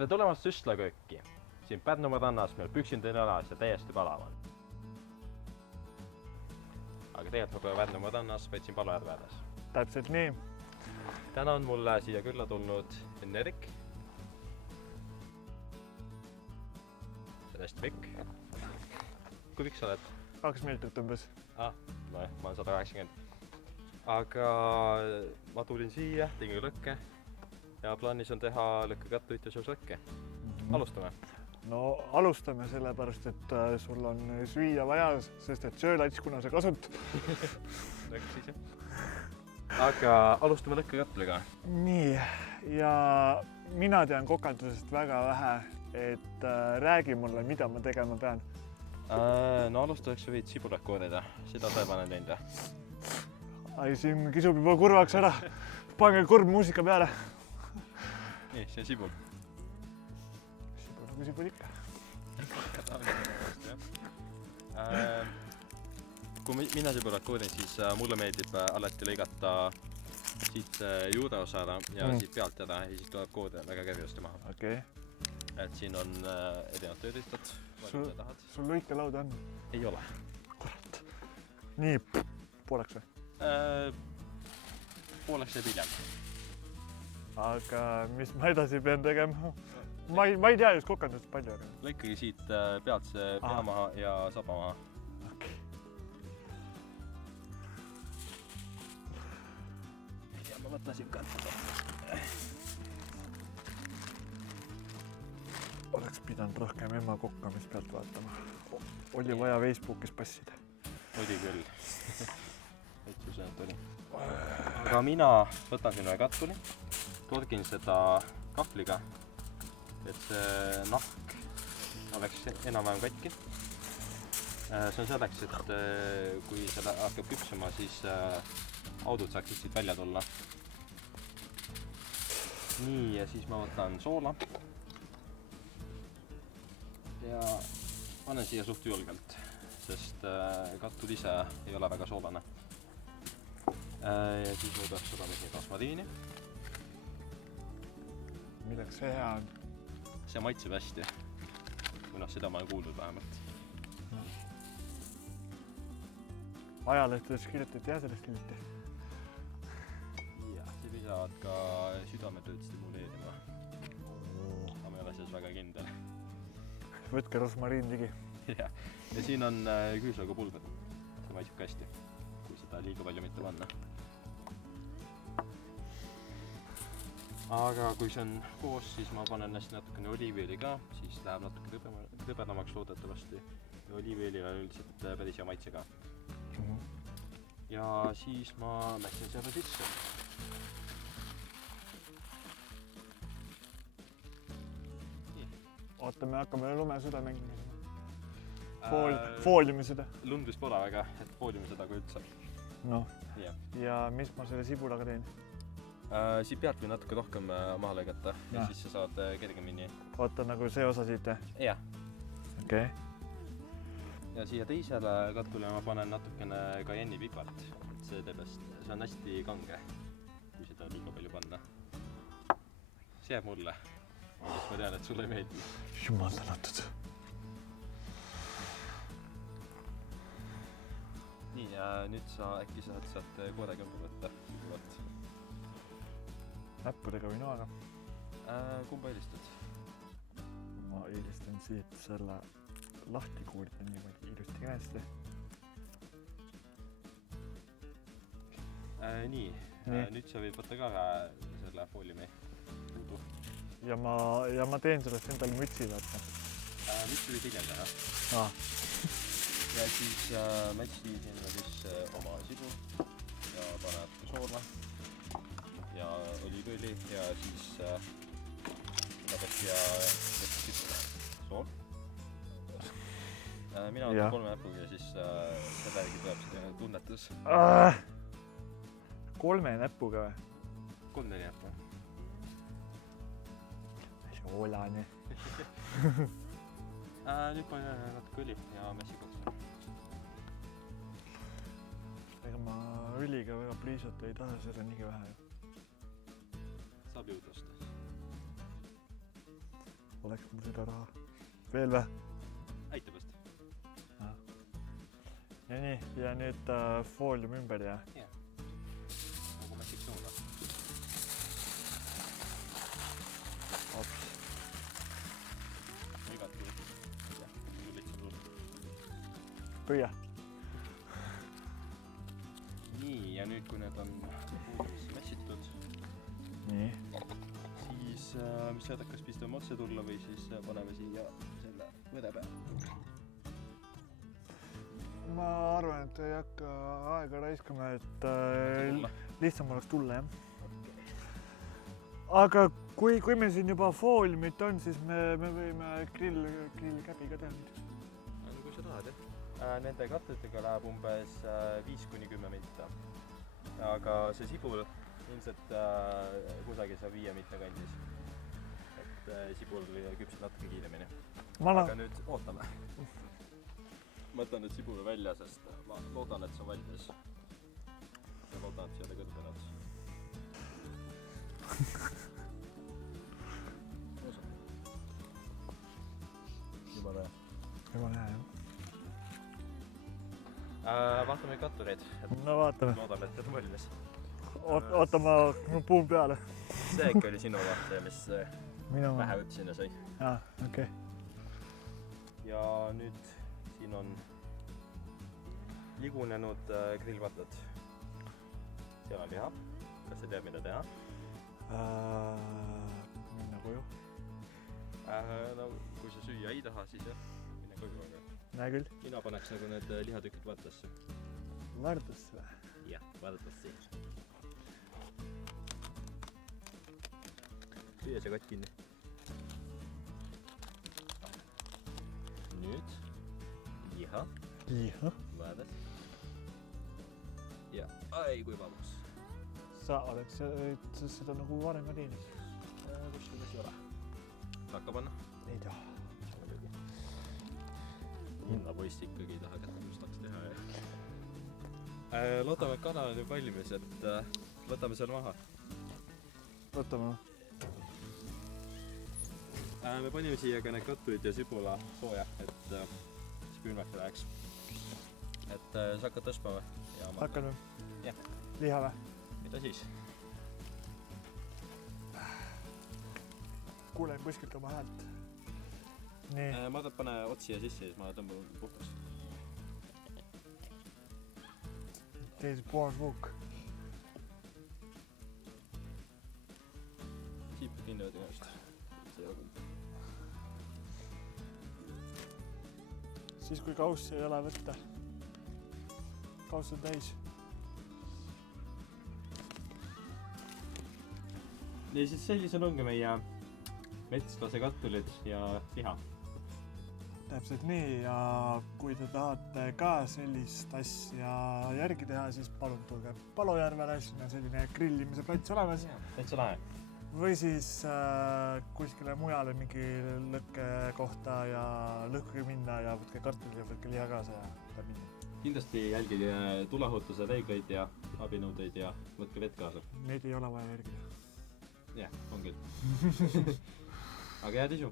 Tere tulemast Süstlakööki. Siin Pärnumaa rannas meil püksindel alas ja täiesti palav on. Aga tegelikult ma pole Pärnumaa rannas, vaid siin Palojärve ääres. Täpselt nii. Täna on mulle siia külla tulnud Erik. See on hästi pikk. Kui pikk sa oled? 2 minutit umbes. No ma olen 180. Aga ma tulin siia, tegin lõkke ja plaanis on teha lõkkekattuid ja lõkke. Alustame. No alustame sellepärast, et sul on süüa vaja, sest et söölats, kuna sa kasut. Aga alustame lõkkekattuliga. Nii, ja mina tean kokandusest väga vähe, et räägi mulle, mida ma tegema pean. No alustuseks võid sibulat koorida, seda sa ei pane teinud. Ai, siin kisub juba kurvaks ära. Pange kurb muusika peale. Nii, see on sibul. Sibul nagu sibul ikka. Kui mina sibulat koorin, siis mulle meeldib alati lõigata siit juurde osada ja siit pealt ära ja siis tuleb koode väga kergesti maha. Okei. Et siin on erinevad tööriistad. Sul lõikelauda on? Ei ole. Kurat. Nii, pooleks või? Pooleks ja hiljem. Aga mis ma edasi pean tegema? Ma ei tea just kokandust palju. Lõikagi siit pealt see pea maha ja saba maha. Okei. Ei tea, ma võtan siit katsuda. Oleks pidanud rohkem ema kokkamist pealt vaatama. Oli vaja Facebookis passida. Oli küll. Oli. Aga mina võtan sinna kattuli, torgin seda kahvliga, et see nahk oleks enam-vähem katki. See on selleks, et kui seda hakkab küpsema, siis audud saaksid siit välja tulla. Nii, ja siis ma võtan soola ja panen siia suht julgelt, sest kattul ise ei ole väga soolane. Ja siis ma peaks olema siin rasvaliini. Milleks see hea on? See maitseb hästi. Või seda ma olen kuulnud vähemalt. Ajalehtedes kirjutati ja sellest hiljuti. Ja, see lisavad ka südametööd stimuleerima. Aga ma ei ole selles väga kindel. Võtke rosmariin ligi. Ja siin on küüslaga pulber. See maitseb ka hästi, kui seda liiga palju mitte panna. Aga kui see on koos, siis ma panen hästi natukene oliiviõli ka, siis läheb natuke krõbedamaks loodetavasti. Ja oliiviõli on üldiselt päris hea maitse ka. Ja siis ma mäksin selle sisse. Oota, me hakkame lumesüda mängima. Fooliumisüda. Lund vist pole väga, et fooliumisüda kui üldse. No, ja mis ma selle sibulaga teen? Siit pealt või natuke rohkem maha lõigata ja siis sa saad kergemini. Oota, nagu see osa siit? Jah. Okei. Ja siia teisele kattule ma panen natukene kajennipipart. See on hästi kange, kui seda liiga palju panna. See jääb mulle, sest ma tean, et sulle ei meeldi. Jumal tänatud. Nii, ja nüüd sa äkki saad sealt koodekõmba võtta. Näppudega või noaga? Kumba eelistad? Ma eelistan siit selle lahti kuulida niimoodi ilusti käesti. Nii, nüüd sa võid võtta ka selle fooliumi puudu. Ja ma teen sellest endal mütsi vaata. Mütsi võid hiljem teha. Ja siis mätsi sinna siis oma sibul ja paned soola ja oliivõli ja siis võtad siia sool. Mina võtan 3 näpuga ja siis seda järgi tuleb selline tunnetus. 3 näpuga või? 3-4 näpu. Soolane. Nüüd panen natuke õli ja mässikoks. Ega ma õliga väga pliisata ei taha, seda niigi vähe. Saab jõudlust. läks mul seda raha. Veel vä? Aitab vast. Ja nii, ja nüüd foolium ümber ja? Jah. Nagu ma siks suuna. Ops. Igat kui. Jah, kui lihtsam suuna. Püüa. Nii, ja nüüd kui need on puudumisse mässitud, Nii. siis mis saad, kas pistame otse tulla või siis paneme siia selle võde peale? Ma arvan, et ei hakka aega raiskama, et Tulla. lihtsam oleks tulla, jah. Aga kui meil siin juba fooliumit on, siis me võime grillkäbi ka teha. No kui sa tahad, jah. Nende katletega läheb umbes 5-10 minta. Aga see sibul ilmselt kusagil saab 5 minta kandis. Et sibul küpseb natuke kiiremini. Aga nüüd ootame. Ma võtan nüüd sibule välja, sest ma loodan, et see on valmis. Ja loodan, et siia ta kõrbenud. Jumala hea. Jumala hea, jah. Vaatame kattureid. No vaatame. Loodame, et need on valmis. Oota, ma puun peale. See ikka oli sinu see, mis vähe võtsin ja sai. Okei. Ja nüüd siin on ligunenud grillvatlad. Seal on liha. Kas sa tead, mida teha? Minna koju. No, kui sa süüa ei taha, siis jah, minna koju. Näe küll. Mina paneks nagu need lihatükid vardasse. Vardasse või? Jah, vardasse. Püüa see katt kinni. Nüüd liha. Liha. Vardas. Ja, ai kui vabaks. Sa oleks seda nagu varem ka teinud. Kusjuures ei ole. Takka panna? Ei taha. Hinna poist ikkagi ei taha kätte mustaks teha. Loodame, et kana on nüüd valmis, et võtame selle maha. Võtame. Me panime siia ka need kattuid ja sibula sooja, et see külmaks läheks. Et sa hakkad tõstma või? Hakkan või? Jah. Liha või? Mida siis? Kuulen kuskilt oma häält. Nii. Ma võtan pane otsi ja sisse, siis ma tõmban puhkas. Teisi pool vuuk. Siipad kinni võtma just. See jagub. Siis kui kaussi ei ole võtta. Kauss on täis. Ja siis sellised ongi meie metslase kattulid ja liha. Täpselt nii, ja kui te tahate ka sellist asja järgi teha, siis palun tulge Palojärvele, siin on selline grillimise plats olemas. Täitsa lahe. Või siis kuskile mujale mingi lõkke kohta ja lõhkuge minna ja võtke kartuli ja võtke liha kaasa ja läheb minna. Kindlasti jälgige tuleohutuse reegleid ja abinõudeid ja võtke vett kaasa. Neid ei ole vaja järgida. Jah, on küll. Aga head isu!